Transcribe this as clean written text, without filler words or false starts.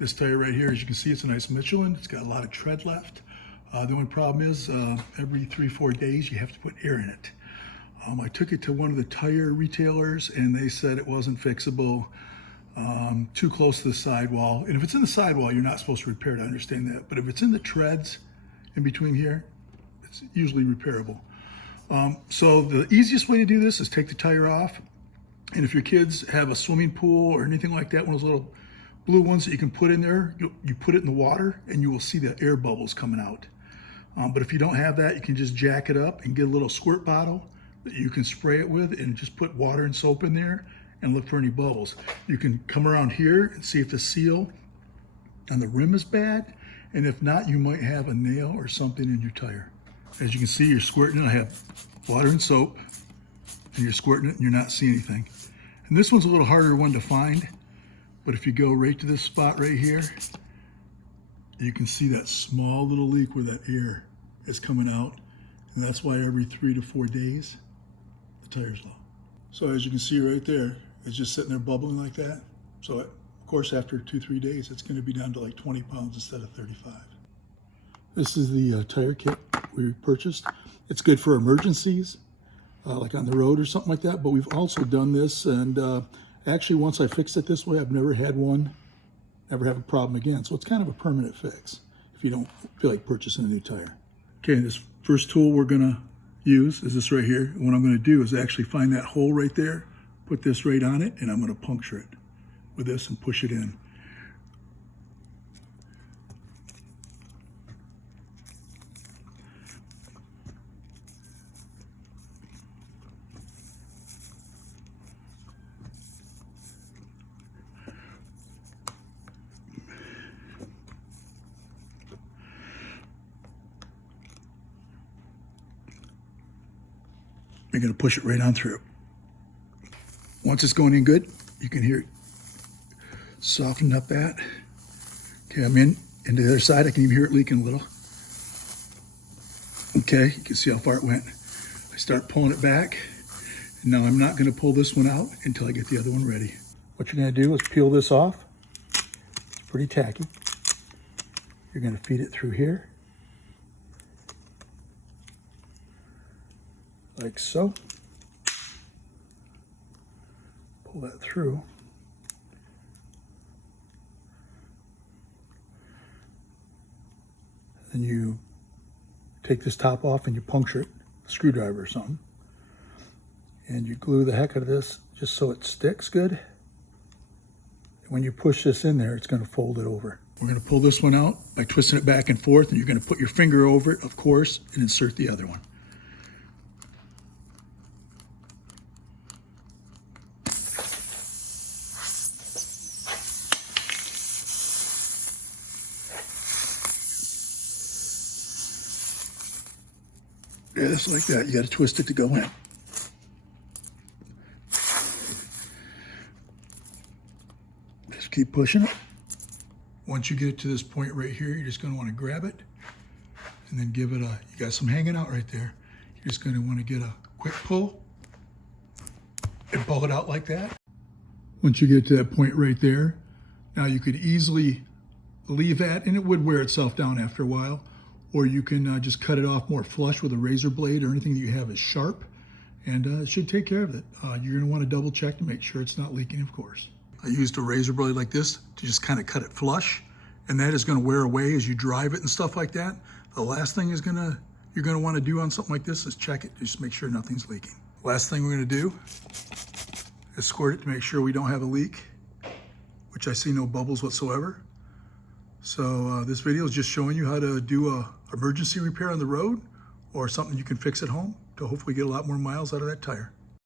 This tire right here, as you can see, it's a nice Michelin. It's got a lot of tread left. The only problem is every 3-4 days you have to put air in it. I took it to one of the tire retailers and they said it wasn't fixable, too close to the sidewall. And if it's in the sidewall, you're not supposed to repair it, I understand that. But if it's in the treads in between here, it's usually repairable. So the easiest way to do this is take the tire off. And if your kids have a swimming pool or anything like that, one of those little blue ones that you can put in there, you put it in the water and you will see the air bubbles coming out. But if you don't have that, you can just jack it up and get a little squirt bottle that you can spray it with and just put water and soap in there and look for any bubbles. You can come around here and see if the seal on the rim is bad. And if not, you might have a nail or something in your tire. As you can see, you're squirting it. I have water and soap and you're squirting it and you're not seeing anything. And this one's a little harder one to find, but if you go right to this spot right here, you can see that small little leak where that air is coming out. And that's why every 3 to 4 days, the tire's low. So as you can see right there, it's just sitting there bubbling like that. So of course, after 2-3 days, it's gonna be down to like 20 pounds instead of 35. This is the tire kit we purchased. It's good for emergencies, like on the road or something like that, but we've also done this, and actually once I fixed it this way, I've never had never have a problem again. So it's kind of a permanent fix if you don't feel like purchasing a new tire. Okay, this first tool we're gonna use is this right here. And what I'm gonna do is actually find that hole right there, put this right on it, and I'm gonna puncture it with this and push it in. You're going to push it right on through. Once it's going in good, you can hear it softening up that. Okay, I'm into the other side. I can even hear it leaking a little. Okay, you can see how far it went. I start pulling it back. And now I'm not going to pull this one out until I get the other one ready. What you're going to do is peel this off. It's pretty tacky. You're going to feed it through here. Like so. Pull that through. Then you take this top off and you puncture it, a screwdriver or something. And you glue the heck out of this just so it sticks good. When you push this in there, it's going to fold it over. We're going to pull this one out by twisting it back and forth, and you're going to put your finger over it, of course, and insert the other one. Just like that. You got to twist it to go in. Just keep pushing it. Once you get it to this point right here, you're just going to want to grab it and then give it you got some hanging out right there. You're just going to want to get a quick pull and pull it out like that. Once you get to that point right there, now you could easily leave that and it would wear itself down after a while. Or you can just cut it off more flush with a razor blade, or anything that you have is sharp, and it should take care of it. You're going to want to double check to make sure it's not leaking, of course. I used a razor blade like this to just kind of cut it flush, and that is going to wear away as you drive it and stuff like that. The last thing you're going to want to do on something like this is check it, just make sure nothing's leaking. Last thing we're going to do is squirt it to make sure we don't have a leak, which I see no bubbles whatsoever. So this video is just showing you how to do a emergency repair on the road, or something you can fix at home to hopefully get a lot more miles out of that tire.